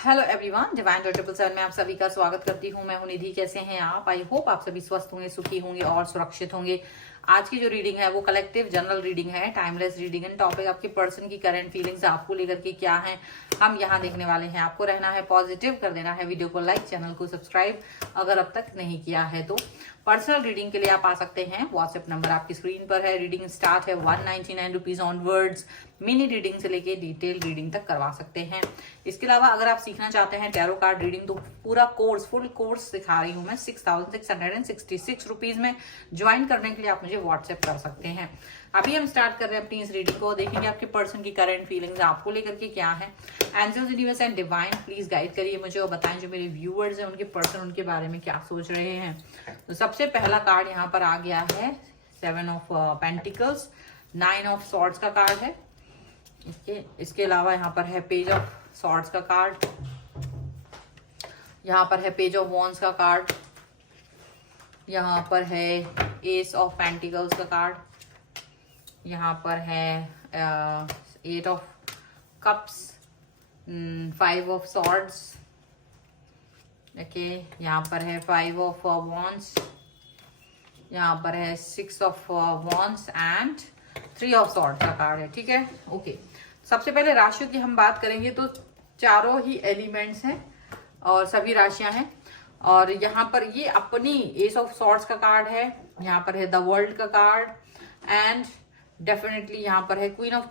Hello everyone, divine 777 में आप सभी का स्वागत करती हूँ। मैं हूँ निधि। कैसे हैं आप? आई होप आप सभी स्वस्थ होंगे, सुखी होंगे और सुरक्षित होंगे। आज की जो रीडिंग है वो कलेक्टिव जनरल रीडिंग है, टाइमलेस रीडिंग है। टॉपिक आपके पर्सन की करंट फीलिंग्स आपको लेकर के क्या है हम यहाँ देखने वाले हैं। आपको रहना है पॉजिटिव, कर देना है वीडियो को लाइक, चैनल को सब्सक्राइब अगर अब तक नहीं किया है तो। पर्सनल रीडिंग के लिए आप आ सकते हैं, व्हाट्सएप नंबर आपकी स्क्रीन पर है। रीडिंग स्टार्ट है 199 रुपीज ऑनवर्ड्स। मिनी रीडिंग से लेके डिटेल रीडिंग तक करवा सकते हैं। इसके अलावा अगर आप सीखना चाहते हैं टैरो कार्ड रीडिंग तो पूरा कोर्स, फुल कोर्स सिखा रही हूँ मैं 6666 रुपीज में। ज्वाइन करने के लिए आप मुझे व्हाट्सएप कर सकते हैं। अभी हम स्टार्ट कर रहे हैं अपनी इस रीडिंग को। देखेंगे आपके पर्सन की करंट फीलिंग्स आपको लेकर के क्या है। Angels, universe and divine please guide करिए मुझे और बताएं जो मेरे व्यूअर्स हैं उनके पर्सन उनके बारे में क्या सोच रहे हैं। तो सबसे पहला कार्ड यहाँ पर आ गया है 7 ऑफ पेंटिकल्स, 9 ऑफ सॉर्ड्स का कार्ड है। इसके अलावा यहाँ पर है पेज ऑफ सॉर्ड्स का कार्ड, यहाँ पर है पेज ऑफ वॉन्ड्स का कार्ड, यहाँ पर है एस ऑफ पेंटिकल्स का कार्ड, यहाँ पर है 8 of cups, 5 of swords, okay. यहाँ पर है 5 ऑफ वॉन्ड्स, यहाँ पर है 6 of wands and 3 of swords का कार्ड है, ठीक है, ओके। सबसे पहले राशियों की हम बात करेंगे तो चारों ही एलिमेंट्स हैं और सभी राशियां हैं। और यहाँ पर ये अपनी एस ऑफ सॉर्ड्स का कार्ड है, यहाँ पर है द वर्ल्ड का कार्ड एंड डेफिनेटली यहाँ पर है क्वीन ऑफ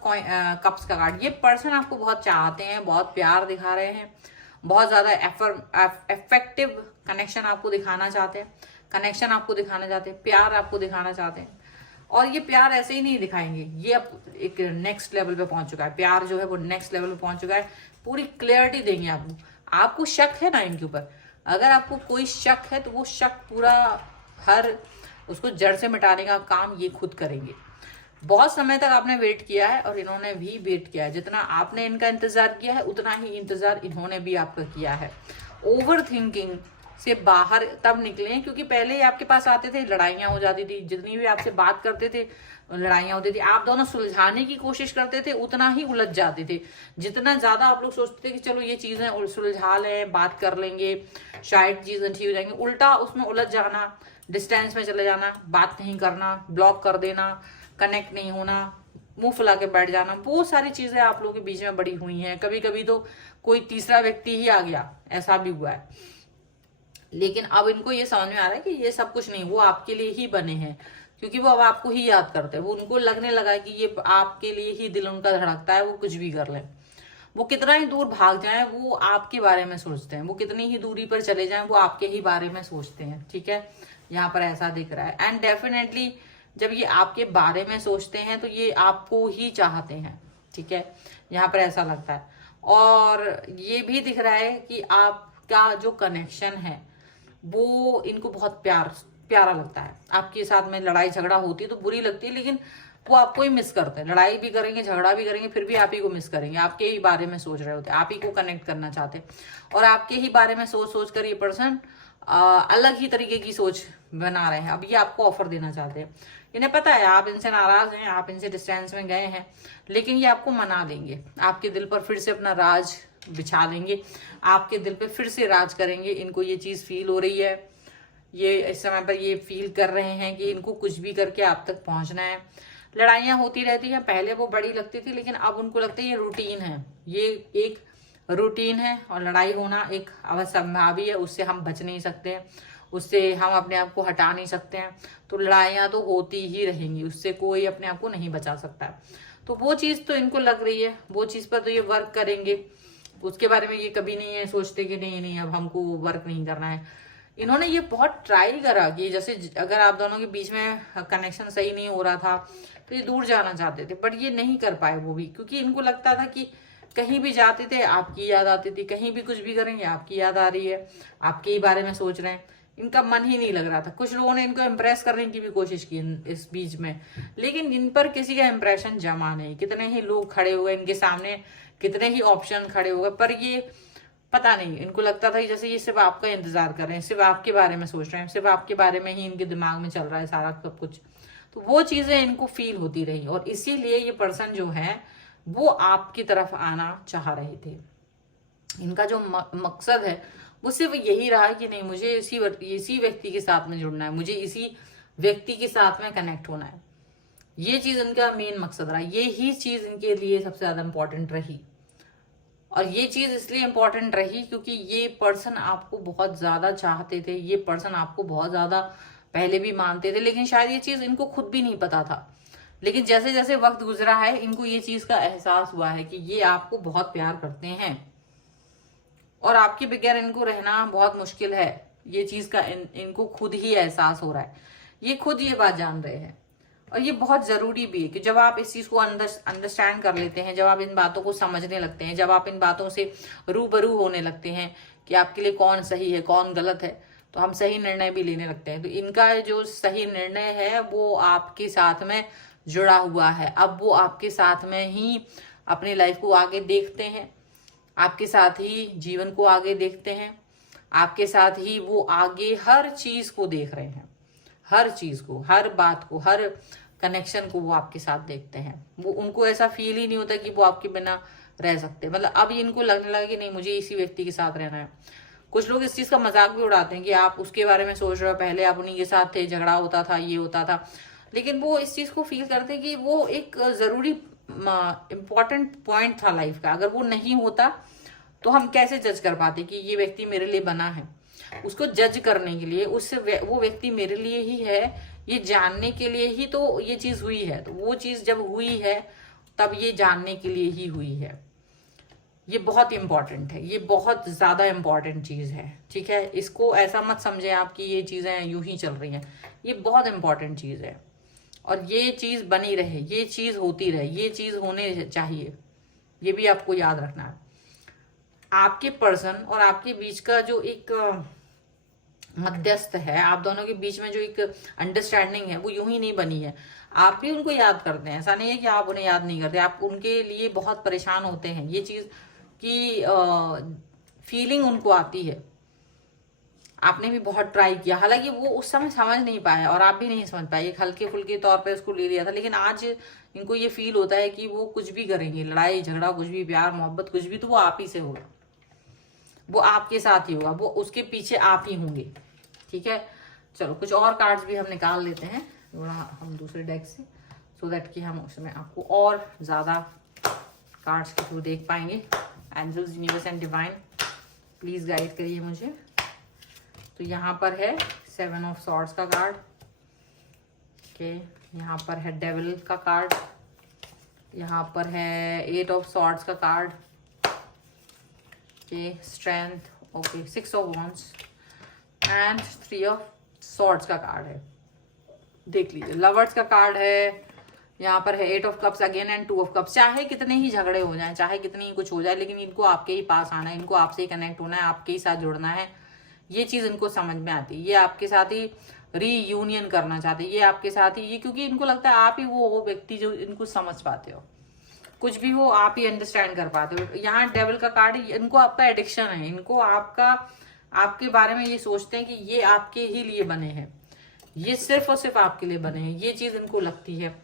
कप्स का कार्ड। ये पर्सन आपको बहुत चाहते हैं, बहुत प्यार दिखा रहे हैं, बहुत ज्यादा इफेक्टिव कनेक्शन आपको दिखाना चाहते हैं, कनेक्शन आपको दिखाना चाहते हैं, प्यार आपको दिखाना चाहते हैं। और ये प्यार ऐसे ही नहीं दिखाएंगे, ये अब एक नेक्स्ट लेवल पे पहुंच चुका है। प्यार जो है वो नेक्स्ट लेवल पे पहुंच चुका है। पूरी क्लियरिटी देंगे आपको। आपको शक है ना इनके ऊपर, अगर आपको कोई शक है तो वो शक पूरा उसको जड़ से मिटाने का काम ये खुद करेंगे। बहुत समय तक आपने वेट किया है और इन्होंने भी वेट किया है। जितना आपने इनका इंतजार किया है उतना ही इंतजार इन्होंने भी आपका किया है। ओवर थिंकिंग से बाहर तब निकले क्योंकि पहले ही आपके पास आते थे, लड़ाइयां हो जाती थी। जितनी भी आपसे बात करते थे लड़ाइयां होती थी। आप दोनों सुलझाने की कोशिश करते थे उतना ही उलझ जाते थे। जितना ज्यादा आप लोग सोचते थे कि चलो ये चीजें सुलझा लें, बात कर लेंगे, शायद चीजें ठीक हो जाएंगी, उल्टा उसमें उलझ जाना, डिस्टेंस में चले जाना, बात नहीं करना, ब्लॉक कर देना, कनेक्ट नहीं होना, मुंह फुला के बैठ जाना, वो सारी चीजें आप लोगों के बीच में बड़ी हुई हैं। कभी कभी तो कोई तीसरा व्यक्ति ही आ गया, ऐसा भी हुआ है। लेकिन अब इनको ये समझ में आ रहा है कि ये सब कुछ नहीं, वो आपके लिए ही बने हैं क्योंकि वो अब आपको ही याद करते हैं। वो उनको लगने लगा कि ये आपके लिए ही दिल उनका धड़कता है। वो कुछ भी कर ले, वो कितना ही दूर भाग जाए वो आपके बारे में सोचते हैं। वो कितनी ही दूरी पर चले जाएं वो आपके ही बारे में सोचते हैं, ठीक है। यहाँ पर ऐसा दिख रहा है एंड डेफिनेटली जब ये आपके बारे में सोचते हैं तो ये आपको ही चाहते हैं, ठीक है। यहाँ पर ऐसा लगता है। और ये भी दिख रहा है कि आपका जो कनेक्शन है वो इनको बहुत प्यारा लगता है। आपके साथ में लड़ाई झगड़ा होती है तो बुरी लगती है, लेकिन वो आपको ही मिस करते हैं। लड़ाई भी करेंगे, झगड़ा भी करेंगे, फिर भी आप ही को मिस करेंगे। आपके ही बारे में सोच रहे होते हैं, आप ही को कनेक्ट करना चाहते हैं। और आपके ही बारे में सोच सोच कर ये पर्सन अलग ही तरीके की सोच बना रहे हैं। अब ये आपको ऑफर देना चाहते हैं। इन्हें पता है आप इनसे नाराज हैं, आप इनसे डिस्टेंस में गए हैं, लेकिन ये आपको मना लेंगे। आपके दिल पर फिर से अपना राज बिछा लेंगे, आपके दिल पे फिर से राज करेंगे। इनको ये चीज फील हो रही है, ये इस समय पर ये फील कर रहे हैं कि इनको कुछ भी करके आप तक पहुंचना है। लड़ाइयां होती रहती हैं, पहले वो बड़ी लगती थी लेकिन अब उनको लगता है ये रूटीन है, ये एक रूटीन है। और लड़ाई होना एक अवसंभावी है, उससे हम बच नहीं सकते, उससे हम अपने आप को हटा नहीं सकते हैं। तो लड़ाइयां तो होती ही रहेंगी, उससे कोई अपने आप को नहीं बचा सकता। तो वो चीज तो इनको लग रही है, वो चीज पर तो ये वर्क करेंगे। उसके बारे में ये कभी नहीं है सोचते कि नहीं नहीं अब हमको वर्क नहीं करना है। इन्होंने ये बहुत ट्राई करा कि जैसे अगर आप दोनों के बीच में कनेक्शन सही नहीं हो रहा था तो ये दूर जाना चाहते थे, बट ये नहीं कर पाए वो भी, क्योंकि इनको लगता था कि कहीं भी जाते थे आपकी याद आती थी, कहीं भी कुछ भी करेंगे आपकी याद आ रही है, आपके ही बारे में सोच रहे हैं। इनका मन ही नहीं लग रहा था। कुछ लोगों ने इनको इम्प्रेस करने की भी कोशिश की इस बीच में, लेकिन इन पर किसी का इम्प्रेशन जमा नहीं। कितने ही लोग खड़े हुए इनके सामने, कितने ही ऑप्शन खड़े हो गए, पर ये पता नहीं, इनको लगता था जैसे ये सिर्फ आपका इंतजार कर रहे हैं, सिर्फ आपके बारे में सोच रहे हैं, सिर्फ आपके बारे में ही इनके दिमाग में चल रहा है सारा सब कुछ। तो वो चीजें इनको फील होती रही और इसीलिए ये पर्सन जो है वो आपकी तरफ आना चाह रहे थे। इनका जो मकसद है वो सिर्फ यही रहा कि नहीं, मुझे इसी व्यक्ति के साथ में जुड़ना है, मुझे इसी व्यक्ति के साथ में कनेक्ट होना है। ये चीज इनका मेन मकसद रहा, ये ही चीज इनके लिए सबसे ज्यादा इंपॉर्टेंट रही। और ये चीज इसलिए इंपॉर्टेंट रही क्योंकि ये पर्सन आपको बहुत ज्यादा चाहते थे, ये पर्सन आपको बहुत ज्यादा पहले भी मानते थे, लेकिन शायद ये चीज इनको खुद भी नहीं पता था। लेकिन जैसे जैसे वक्त गुजरा है, इनको ये चीज का एहसास हुआ है कि ये आपको बहुत प्यार करते हैं और आपके बगैर इनको रहना बहुत मुश्किल है। ये चीज का इनको खुद ही एहसास हो रहा है, ये खुद ये बात जान रहे हैं। और ये बहुत जरूरी भी है कि जब आप इस चीज को अंडरस्टैंड कर लेते हैं, जब आप इन बातों को समझने लगते हैं, जब आप इन बातों से रूबरू होने लगते हैं कि आपके लिए कौन सही है कौन गलत है, तो हम सही निर्णय भी लेने लगते हैं। तो इनका जो सही निर्णय है वो आपके साथ में जुड़ा हुआ है। अब वो आपके साथ में ही अपनी लाइफ को आगे देखते हैं, आपके साथ ही जीवन को आगे देखते हैं, आपके साथ ही वो आगे हर चीज को देख रहे हैं, हर चीज को, हर बात को, हर कनेक्शन को वो आपके साथ देखते हैं। वो उनको ऐसा फील ही नहीं होता कि वो आपके बिना रह सकते। मतलब अब इनको लगने लगा कि नहीं, मुझे इसी व्यक्ति के साथ रहना है। कुछ लोग इस चीज का मजाक भी उड़ाते हैं कि आप उसके बारे में सोच रहे हो, पहले आप उन्हीं के साथ थे, झगड़ा होता था, ये होता था। लेकिन वो इस चीज को फील करते कि वो एक जरूरी इंपॉर्टेंट पॉइंट था लाइफ का। अगर वो नहीं होता तो हम कैसे जज कर पाते कि ये व्यक्ति मेरे लिए बना है। उसको जज करने के लिए वो व्यक्ति मेरे लिए ही है, ये जानने के लिए ही तो ये चीज हुई है। तो वो चीज जब हुई है तब ये जानने के लिए ही हुई है। ये बहुत इंपॉर्टेंट है, ये बहुत ज्यादा इंपॉर्टेंट चीज है। ठीक है, इसको ऐसा मत समझे आप कि ये चीजें यूं ही चल रही हैं। ये बहुत इंपॉर्टेंट चीज है और ये चीज बनी रहे, ये चीज होती रहे, ये चीज होने चाहिए। ये भी आपको याद रखना है। आपके पर्सन और आपके बीच का जो एक मध्यस्थ है, आप दोनों के बीच में जो एक अंडरस्टैंडिंग है, वो यूं ही नहीं बनी है। आप भी उनको याद करते हैं, ऐसा नहीं है कि आप उन्हें याद नहीं करते। आप उनके लिए बहुत परेशान होते हैं, ये चीज की फीलिंग उनको आती है। आपने भी बहुत ट्राई किया, हालांकि वो उस समय समझ नहीं पाया और आप भी नहीं समझ पाए, एक हल्के फुल्के तौर पे उसको ले लिया था। लेकिन आज इनको ये फील होता है कि वो कुछ भी करेंगे, लड़ाई झगड़ा कुछ भी, प्यार मोहब्बत कुछ भी, तो वो आप ही से होगा, वो आपके साथ ही होगा, वो उसके पीछे आप ही होंगे। ठीक है, चलो कुछ और कार्ड्स भी हम निकाल लेते हैं थोड़ा हम दूसरे डेक से, सो दैट कि हम उसमें आपको और ज्यादा कार्ड्स के थ्रू देख पाएंगे। Angels, universe and divine, please guide करिए मुझे। तो यहाँ पर है 7 ऑफ सॉर्ड्स का कार्ड, ओके, यहाँ पर है डेविल का कार्ड, यहाँ पर है 8 ऑफ सॉर्ड्स का card, okay, strength, okay, 6 of wands and 3 of swords का कार्ड है। देख लीजिए, लवर्स का कार्ड है, यहाँ पर है 8 of cups again and 2 of cups. चाहे कितने ही झगड़े हो जाएं, चाहे कितनी ही कुछ हो जाए, लेकिन इनको आपके ही पास आना है, इनको आपसे ही कनेक्ट होना है, आपके ही साथ जुड़ना है। ये चीज इनको समझ में आती है, ये आपके साथ ही रीयूनियन करना चाहते हैं, ये आपके साथ ही, ये क्योंकि इनको लगता है आप ही वो व्यक्ति जो इनको समझ पाते हो, कुछ भी हो आप ही अंडरस्टैंड कर पाते हो। यहाँ डेविल का कार्ड, इनको आपका एडिक्शन है, इनको आपके बारे में ये सोचते हैं कि ये आपके ही लिए बने हैं, ये सिर्फ और सिर्फ आपके लिए बने हैं, ये चीज इनको लगती है।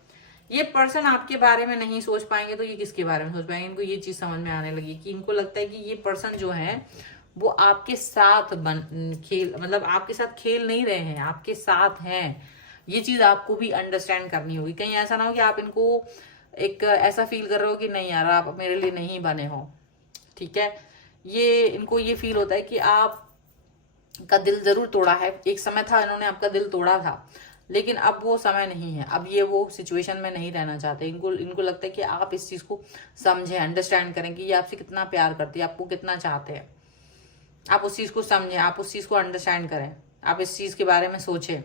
ये पर्सन आपके बारे में नहीं सोच पाएंगे तो ये किसके बारे में सोच पाएंगे। इनको ये चीज समझ में आने लगी कि इनको लगता है कि ये पर्सन जो है वो आपके साथ मतलब आपके साथ खेल नहीं रहे हैं, आपके साथ हैं। ये चीज आपको भी अंडरस्टैंड करनी होगी। कहीं ऐसा ना हो कि आप इनको एक ऐसा फील कर रहे हो कि नहीं यार आप मेरे लिए नहीं बने हो। ठीक है, ये इनको ये फील होता है कि आप का दिल जरूर तोड़ा है, एक समय था इन्होंने आपका दिल तोड़ा था, लेकिन अब वो समय नहीं है, अब ये वो सिचुएशन में नहीं रहना चाहते। इनको लगता है कि आप इस चीज को समझें, अंडरस्टैंड करें कि ये आपसे कितना प्यार करती है, आपको कितना चाहते हैं। आप उस चीज को समझें, आप उस चीज को अंडरस्टैंड करें, आप इस चीज के बारे में सोचें।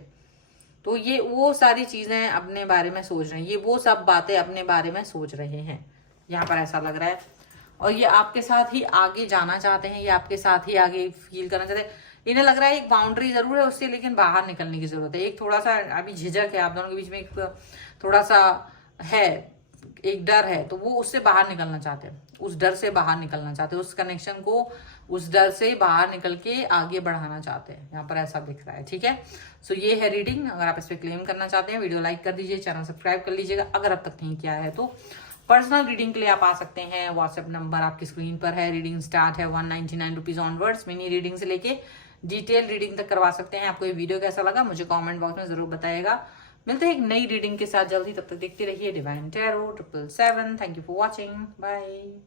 तो ये वो सारी चीजें अपने बारे में सोच रहे हैं, ये वो सब बातें अपने बारे में सोच रहे हैं, यहाँ पर ऐसा लग रहा है। और ये आपके साथ ही आगे जाना चाहते हैं, ये आपके साथ ही आगे फील करना चाहते हैं। इन्हें लग रहा है एक बाउंड्री जरूर है उससे, लेकिन बाहर निकलने की जरूरत है। एक थोड़ा सा अभी झिझक है आप दोनों के बीच में, एक थोड़ा सा है, एक डर है, तो वो उससे बाहर निकलना चाहते हैं, उस डर से बाहर निकलना चाहते हैं, उस कनेक्शन को, उस डर से बाहर निकल के आगे बढ़ाना चाहते हैं। यहाँ पर ऐसा दिख रहा है। ठीक है, सो ये है रीडिंग। अगर आप इस पर क्लेम करना चाहते हैं, वीडियो लाइक कर दीजिए, चैनल सब्सक्राइब कर लीजिएगा अगर अब तक नहीं किया है तो। पर्सनल रीडिंग के लिए आप आ सकते हैं, व्हाट्सएप नंबर आपकी स्क्रीन पर है। रीडिंग स्टार्ट है 199 रुपीज ऑनवर्ड्स। मिनी रीडिंग से लेके डिटेल रीडिंग तक करवा सकते हैं। आपको ये वीडियो कैसा लगा मुझे कमेंट बॉक्स में जरूर बताइएगा। मिलते हैं एक नई रीडिंग के साथ जल्दी, तब तक देखते रहिए divine tarot 777। Thank you for watching, bye.